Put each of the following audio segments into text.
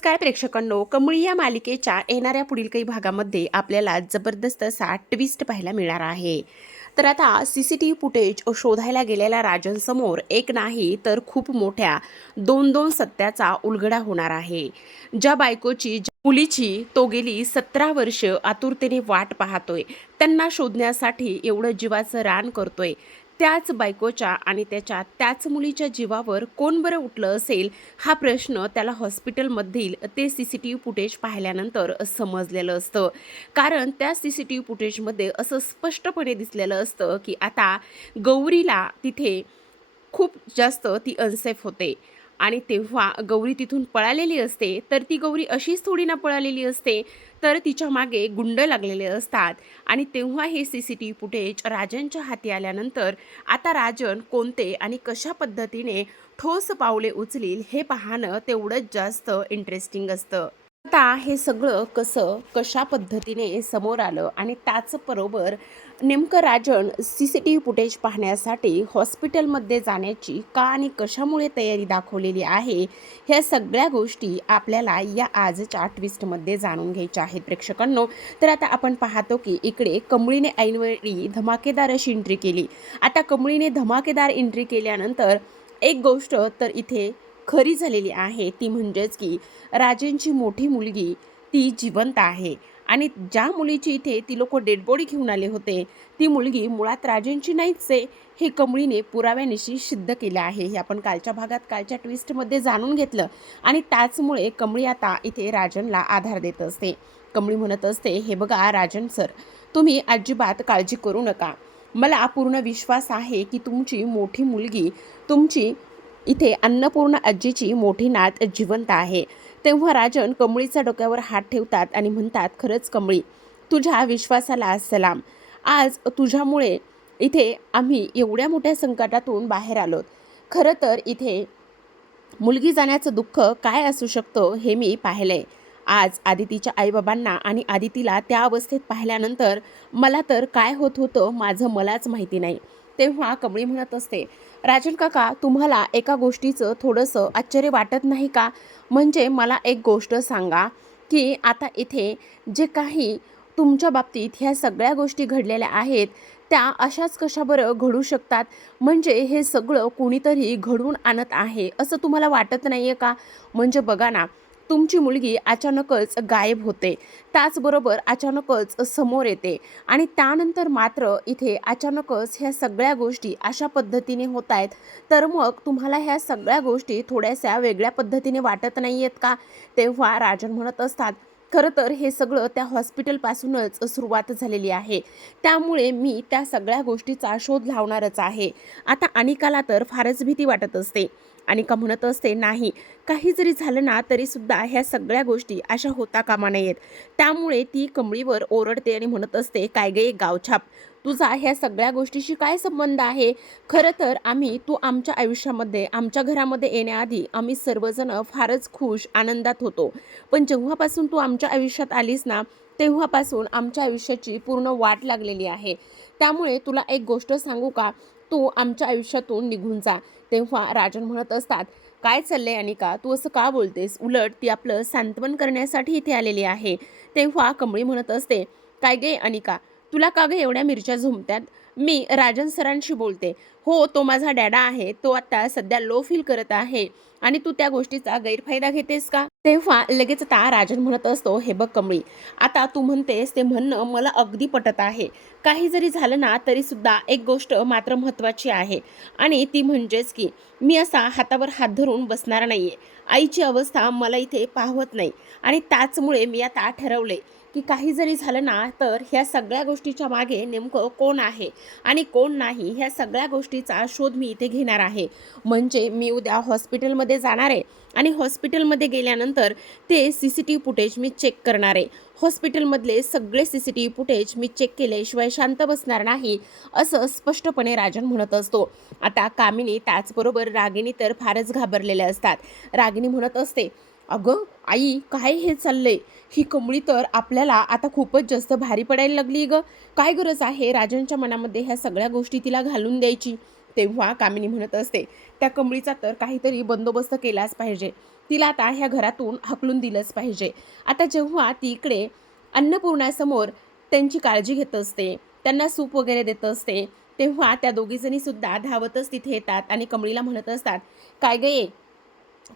नमस्कार प्रेक्षकांनो, कमळी या मालिकेच्या येणाऱ्या पुढील काही भागामध्ये आपल्याला जबरदस्त असा ट्विस्ट पाहायला मिळणार आहे. तर आता सीसीटीव्ही फुटेज शोधायला गेलेल्या राजनसमोर एक नाही तर खूप मोठ्या दोन सत्याचा उलगडा होणार आहे. ज्या बायकोची मुलीची तो गेली 17 वर्ष आतुरतेने वाट पाहतोय, त्यांना शोधण्यासाठी एवढं जीवाचं रान करतोय, त्याच बायकोच्या आणि त्याच मुलीच्या जीवावर कोण बरं उठलं असेल, हा प्रश्न त्याला हॉस्पिटलमधील ते सीसीटीव्ही फुटेज पाहिल्यानंतर समजलेलं असतं. कारण त्या सीसीटीव्ही फुटेजमध्ये असं स्पष्टपणे दिसलेलं असतं की आता गौरीला तिथे खूप जास्त ती अनसेफ होते आणि तेव्हा गौरी तिथून पळालेली असते. तर ती गौरी अशीच थोडी ना पळालेली असते, तर तिच्या मागे गुंड लागलेले असतात. आणि तेव्हा हे सीसीटीव्ही फुटेज राजनच्या हाती आल्यानंतर आता राजन कोणते आणि कशा पद्धतीने ठोस पावले उचलील हे पाहणं तेवढंच जास्त इंटरेस्टिंग असतं. आता हे सगळं कशा पद्धतीने समोर आलं आणि त्याचबरोबर नेमकं राजन सीसीटीव्ही फुटेज पाहण्यासाठी हॉस्पिटलमध्ये जाण्याची का आणि कशामुळे तयारी दाखवलेली आहे, ह्या सगळ्या गोष्टी आपल्याला या आजच्या ट्विस्टमध्ये जाणून घ्यायच्या आहेत प्रेक्षकांनो. तर आता आपण पाहतो की इकडे कमळीने ऐनवेळी धमाकेदार अशी एंट्री केली. आता कमळीने धमाकेदार एंट्री केल्यानंतर एक गोष्ट तर इथे खरी झालेली आहे, ती म्हणजेच की राजेंची मोठी मुलगी ती जिवंत आहे. आणि ज्या मुलीची इथे ती लोक डेड बॉडी घेऊन आले होते, ती मुलगी मुळात राजेंची नाहीच आहे, हे कमळीने पुराव्यानिशी सिद्ध केलं आहे. हे आपण कालच्या भागात कालच्या ट्विस्टमध्ये जाणून घेतलं. आणि त्याचमुळे कमळी आता इथे राजनला आधार देत असते. कमळी म्हणत असते, हे बघा राजन सर, तुम्ही अजिबात काळजी करू नका. मला पूर्ण विश्वास आहे की तुमची मोठी मुलगी, तुमची इथे अन्नपूर्णा आजीची मोठी नात जिवंत आहे. तेव्हा राजन कमळीच्या डोक्यावर हात ठेवतात आणि म्हणतात, खरंच कमळी, तुझ्या विश्वासाला सलाम. आज तुझ्यामुळे इथे आम्ही एवढ्या मोठ्या संकटातून बाहेर आलोत. खरं तर इथे मुलगी जाण्याचं दुःख काय असू शकतं हे मी पाहिलंय. आज आदितीच्या आईबाबांना आणि आदितीला त्या अवस्थेत पाहिल्यानंतर मला तर काय होत होतं माझं मलाच माहिती नाही. तेव्हा कमळी म्हणत असते, राजन काका, तुम्हाला एका गोष्टीचं थोडंसं आश्चर्य वाटत नाही का? म्हणजे मला एक गोष्ट सांगा की आता इथे जे काही तुमच्या बाबतीत ह्या सगळ्या गोष्टी घडलेल्या आहेत, त्या अशाच कशा बरं घडू शकतात? म्हणजे हे सगळं कोणीतरी घडवून आणत आहे असं तुम्हाला वाटत नाही आहे का? म्हणजे बघा ना, तुमची मुलगी अचानकच गायब होते, त्याचबरोबर अचानकच समोर येते आणि त्यानंतर मात्र इथे अचानकच ह्या सगळ्या गोष्टी अशा पद्धतीने होत आहेत. तर मग तुम्हाला ह्या सगळ्या गोष्टी थोड्याशा वेगळ्या पद्धतीने वाटत नाही आहेत का? तेव्हा राजन म्हणत असतात, खरं तर हे सगळं त्या हॉस्पिटलपासूनच सुरुवात झालेली आहे. त्यामुळे मी त्या सगळ्या गोष्टीचा शोध लावणारच आहे. आता अनिकाला तर फारच भीती वाटत असते. अनिका म्हणत असते, नाही, काही जरी झालं ना तरीसुद्धा ह्या सगळ्या गोष्टी अशा होता कामा नयेत. त्यामुळे ती कमळीवर ओरडते आणि म्हणत असते, काय गे गावछाप, तुझा ह्या सगळ्या गोष्टीशी काय संबंध आहे? खरं तर तू आमच्या आयुष्यामध्ये, आमच्या घरामध्ये येण्याआधी आम्ही सर्वजण फारच खुश आनंदात होतो. पण जेव्हापासून तू आमच्या आयुष्यात आलीस ना, तेव्हापासून आमच्या आयुष्याची पूर्ण वाट लागलेली आहे. त्यामुळे तुला एक गोष्ट सांगू का, तू आमच्या आयुष्यातून निघून जा. तेव्हा राजन म्हणत असतात, काय चाललंय अनिका, तू असं का बोलतेस? उलट ती आपलं सांत्वन करण्यासाठी इथे आलेली आहे. तेव्हा कमळी म्हणत असते, काय गे अनिका, तुला का गे एवढ्या मिरच्या झुमत्यात? मी राजन सरांशी बोलते. हो, तो माझा डॅडा आहे, तो आता सध्या लो फील करत आहे आणि तू त्या गोष्टीचा गैरफायदा घेतेस का? तेव्हा लगेच आता राजन म्हणत असतो, हे बघ कमळी, आता तू म्हणतेस ते म्हणणं मला अगदी पटत आहे. काही जरी झालं ना तरीसुद्धा एक गोष्ट मात्र महत्त्वाची आहे आणि ती म्हणजेच की मी असा हातावर हात धरून बसणार नाही आहे. आईची अवस्था मला इथे पाहवत नाही आणि त्याचमुळे मी आता ठरवले की काही जरी झालं ना तर ह्या सगळ्या गोष्टीच्या मागे नेमकं कोण आहे आणि कोण नाही, ह्या सगळ्या गोष्टीचा शोध मी इथे घेणार आहे. म्हणजे मी उद्या हॉस्पिटलमध्ये जाणार आहे आणि हॉस्पिटलमध्ये गेल्यानंतर ते सीसीटीव्ही फुटेज मी चेक करणार आहे. हॉस्पिटलमधले सगळे सीसीटीव्ही फुटेज मी चेक केल्याशिवाय शांत बसणार नाही, असं स्पष्टपणे राजन म्हणत असतो. आता कामिनी त्याचबरोबर रागिनी तर फारच घाबरलेल्या असतात. रागिनी म्हणत असते, अगं आई, काय हे चाललंय? ही कमळी तर आपल्याला आता खूपच जास्त भारी पडायला लागली ग. काय गरज आहे राजांच्या मनामध्ये ह्या सगळ्या गोष्टी तिला घालून द्यायची? तेव्हा कामिनी म्हणत असते, त्या कमळीचा तर काहीतरी बंदोबस्त केलाच पाहिजे. तिला आता ह्या घरातून हाकलून दिलंच पाहिजे. आता जेव्हा ती इकडे अन्नपूर्णासमोर त्यांची काळजी घेत असते, त्यांना सूप वगैरे देत असते, तेव्हा त्या दोघीजणीसुद्धा धावतच तिथे येतात आणि कमळीला म्हणत असतात, "काय गं ये,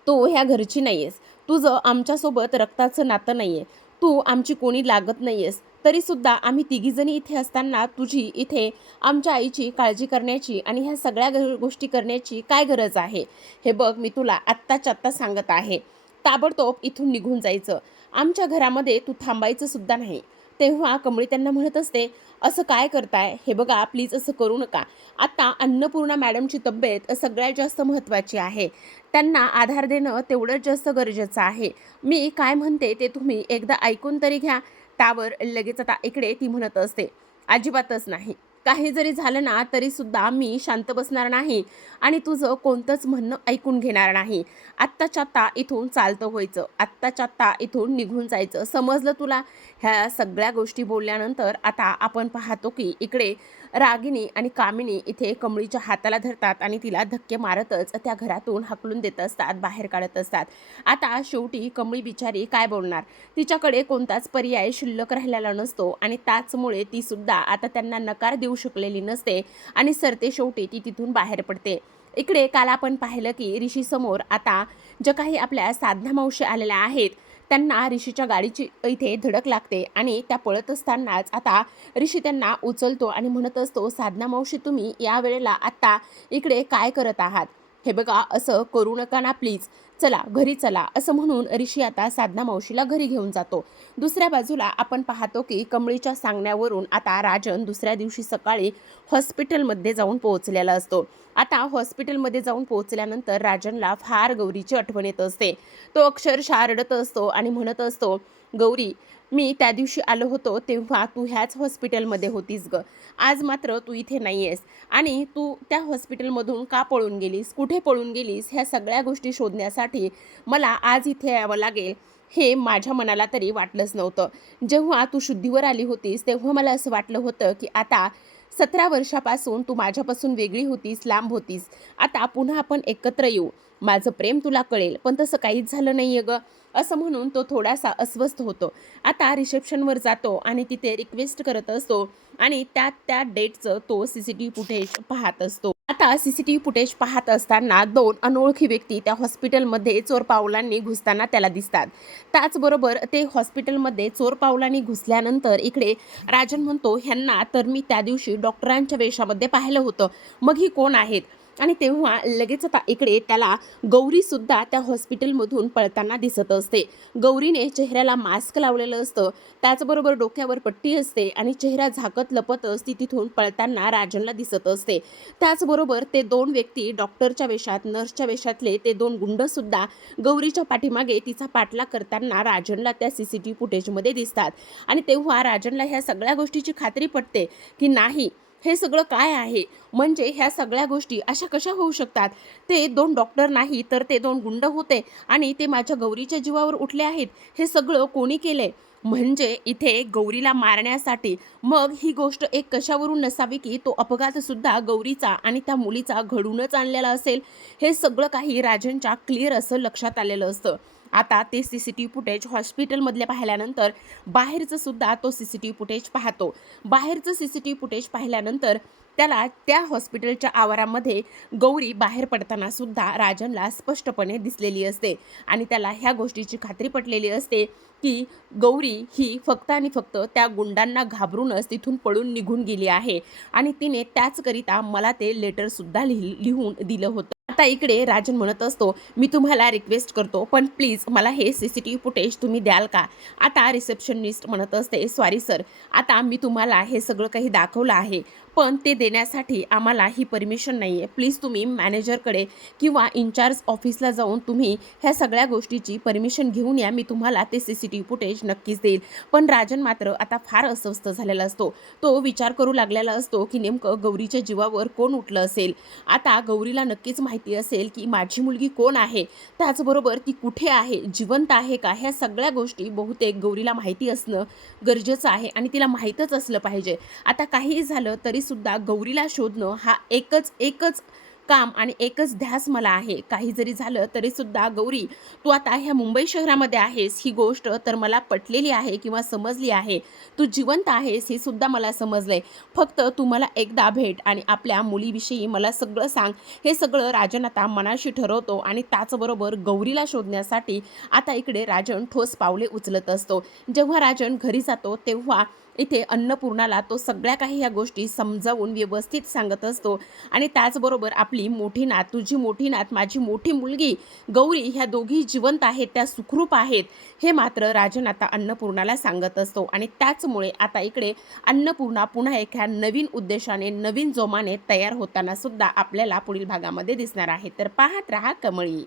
तू ह्या घरची नाही आहेस. तुझं आमच्यासोबत रक्ताचं नातं नाही आहे. तू आमची कोणी लागत नाही आहेस. तरीसुद्धा आम्ही तिघीजणी इथे असताना तुझी इथे आमच्या आईची काळजी करण्याची आणि ह्या सगळ्या गोष्टी करण्याची काय गरज आहे? हे बघ, मी तुला आत्ताच्या आत्ता सांगत आहे. ताबडतोब इथून निघून जायचं. आमच्या घरामध्ये तू थांबायचं सुद्धा नाही." तेव्हा कमळी त्यांना म्हणत असते, "असं काय करताय? हे बघा, प्लीज असं करू नका. आता अन्नपूर्णा मॅडमची तब्येत सगळ्यात जास्त महत्त्वाची आहे. त्यांना आधार देणं तेवढंच जास्त गरजेचं आहे. मी काय म्हणते ते तुम्ही एकदा ऐकून तरी घ्या." त्यावर लगेच आता इकडे ती म्हणत असते, "अजिबातच नाही. काही जरी झालं ना तरीसुद्धा मी शांत बसणार नाही आणि तुझं कोणतंच म्हणणं ऐकून घेणार नाही. आत्ताच्या आत्ता इथून चालतं व्हायचं. आत्ताच्या आत्ता इथून निघून जायचं. समजलं तुला?" ह्या सगळ्या गोष्टी बोलल्यानंतर आता आपण पाहतो की इकडे रागिनी आणि कामिनी इथे कमळीच्या हाताला धरतात आणि तिला धक्के मारतच त्या घरातून हाकलून देत असतात, बाहेर काढत असतात. आता शेवटी कमळी बिचारी काय बोलणार? तिच्याकडे कोणताच पर्याय शिल्लक राहिलेला नसतो आणि त्याचमुळे ती सुद्धा आता त्यांना नकार देऊ शकलेली नसते आणि सरते शेवटी ती तिथून बाहेर पडते. इकडे काल आपण पाहिलं की ऋषीसमोर आता ज्या काही आपल्या साधना मावशी आलेल्या आहेत, त्यांना ऋषीच्या गाडीची इथे धडक लागते आणि त्या पळत असतानाच आता ऋषी त्यांना उचलतो आणि म्हणत असतो, "साधना मावशी, तुम्ही या वेळेला आत्ता इकडे काय करत आहात? हे बघा, असं करू नका ना प्लीज. चला घरी चला." असं म्हणून ऋषी आता साधना मावशीला घरी घेऊन जातो. दुसऱ्या बाजूला आपण पाहतो की कमळीच्या सांगण्यावरून आता राजन दुसऱ्या दिवशी सकाळी हॉस्पिटलमध्ये जाऊन पोहोचलेला असतो. आता हॉस्पिटलमध्ये जाऊन पोहोचल्यानंतर राजनला फार गौरीची आठवण येत असते. तो अक्षरशः रडत असतो आणि म्हणत असतो, "गौरी, मी त्या दिवशी आलो होतो तेव्हा तू ह्याच हॉस्पिटलमध्ये होतीस गं. आज मात्र तू इथे नाही आहेस आणि तू त्या हॉस्पिटलमधून का पळून गेलीस? कुठे पळून गेलीस? ह्या सगळ्या गोष्टी शोधण्यासाठी मला आज इथे यावं लागेल, हे माझ्या मनाला तरी वाटलंच नव्हतं. जेव्हा तू शुद्धीवर आली होतीस तेव्हा मला असं वाटलं होतं की आता 17 वर्षापासून तू माझ्यापासून वेगळी होतीस, लांब होतीस. आता पुन्हा आपण एकत्र येऊ. माझं प्रेम तुला कळेल, पण तसं काहीच झालं नाही आहे गं." असं म्हणून तो थोडासा अस्वस्थ होतो. आता रिसेप्शनवर जातो आणि तिथे रिक्वेस्ट करत असतो आणि त्या डेटचं तो CCTV फुटेज पाहत असतो. आता CCTV फुटेज पाहत असताना 2 अनोळखी व्यक्ती त्या हॉस्पिटलमध्ये चोर पावलांनी घुसताना त्याला दिसतात. त्याचबरोबर ते हॉस्पिटलमध्ये चोर पावलांनी घुसल्यानंतर इकडे राजन म्हणतो, "ह्यांना तर मी त्या दिवशी डॉक्टरांच्या वेशामध्ये पाहिलं होतं. मग ही कोण आहेत?" आणि तेव्हा लगेच आता इकडे त्याला गौरीसुद्धा त्या हॉस्पिटलमधून पळताना दिसत असते. गौरीने चेहऱ्याला मास्क लावलेलं असतं, त्याचबरोबर डोक्यावर पट्टी असते आणि चेहरा झाकत लपतच ती तिथून पळताना राजनला दिसत असते. त्याचबरोबर ते 2 व्यक्ती डॉक्टरच्या वेशात, नर्सच्या वेशातले ते 2 गुंडसुद्धा गौरीच्या पाठीमागे तिचा पाठलाग करताना राजनला त्या CCTV फुटेजमध्ये दिसतात. आणि तेव्हा राजनला ह्या सगळ्या गोष्टीची खात्री पटते की नाही, हे सगळं काय आहे? म्हणजे ह्या सगळ्या गोष्टी अशा कशा होऊ शकतात? ते 2 डॉक्टर नाही तर ते 2 गुंड होते आणि ते माझ्या गौरीच्या जीवावर उठले आहेत. हे सगळं कोणी केलंय? म्हणजे इथे गौरीला मारण्यासाठी. मग ही गोष्ट एक कशावरून नसावी की तो अपघातसुद्धा गौरीचा आणि त्या मुलीचा घडूनच आणलेला असेल. हे सगळं काही राजनच्या क्लिअर असं लक्षात आलेलं असतं. आता ते CCTV फुटेज हॉस्पिटलमधले पाहिल्यानंतर बाहेरचं सुद्धा तो CCTV फुटेज पाहतो. बाहेरचं CCTV फुटेज पाहिल्यानंतर त्याला त्या हॉस्पिटलच्या आवारामध्ये गौरी बाहेर पडताना सुद्धा राजनला स्पष्टपणे दिसलेली असते आणि त्याला ह्या गोष्टीची खात्री पटलेली असते की गौरी ही फक्त आणि फक्त त्या गुंडांना घाबरूनच तिथून पळून निघून गेली आहे आणि तिने त्याचकरिता मला ते लेटरसुद्धा लिहून दिलं होतं. आता इकडे राजन म्हणत असतो, "मी तुम्हाला रिक्वेस्ट करतो, पण प्लीज मला हे CCTV फुटेज तुम्ही द्याल का?" आता रिसेप्शनिस्ट म्हणत असते, "सॉरी सर, आता मी तुम्हाला हे सगळं काही दाखवलं आहे, पण ते देण्यासाठी आम्हाला ही परमिशन नाही आहे. प्लीज तुम्ही मॅनेजरकडे किंवा इन्चार्ज ऑफिसला जाऊन तुम्ही ह्या सगळ्या गोष्टीची परमिशन घेऊन या. मी तुम्हाला ते CCTV फुटेज नक्कीच देईल." पण राजन मात्र आता फार अस्वस्थ झालेला असतो. तो विचार करू लागलेला असतो की नेमकं गौरीच्या जीवावर कोण उठलं असेल. आता गौरीला नक्कीच माहिती असेल की माझी मुलगी कोण आहे, त्याचबरोबर ती कुठे आहे, जिवंत आहे का, ह्या सगळ्या गोष्टी बहुतेक गौरीला माहिती असणं गरजेचं आहे आणि तिला माहीतच असलं पाहिजे. आता काहीही झालं तरीसुद्धा गौरीला शोधणं हा एकच काम आणि एकच ध्यास मला आहे. काही जरी झालं तरीसुद्धा गौरी, तू आता ह्या मुंबई शहरामध्ये आहेस ही गोष्ट तर मला पटलेली आहे किंवा समजली आहे. तू जिवंत आहेस हे सुद्धा मला समजलंय. फक्त तू मला एकदा भेट आणि आपल्या मुलीविषयी मला सगळं सांग. हे सगळं राजन आता मनाशी ठरवतो आणि त्याचबरोबर गौरीला शोधण्यासाठी आता इकडे राजन ठोस पावले उचलत असतो. जेव्हा राजन घरी जातो तेव्हा इथे अन्नपूर्णाला तो सगळ्या काही ह्या गोष्टी समजावून व्यवस्थित सांगत असतो आणि त्याचबरोबर आपली मोठी नात, तुझी मोठी नात, माझी मोठी मुलगी गौरी ह्या दोघी जिवंत आहेत, त्या सुखरूप आहेत, हे मात्र राजन आता अन्नपूर्णाला सांगत असतो आणि त्याचमुळे आता इकडे अन्नपूर्णा पुन्हा एका नवीन उद्देशाने, नवीन जोमाने तयार होताना सुद्धा आपल्याला पुढील भागामध्ये दिसणार आहे. तर पाहत रहा कमळी.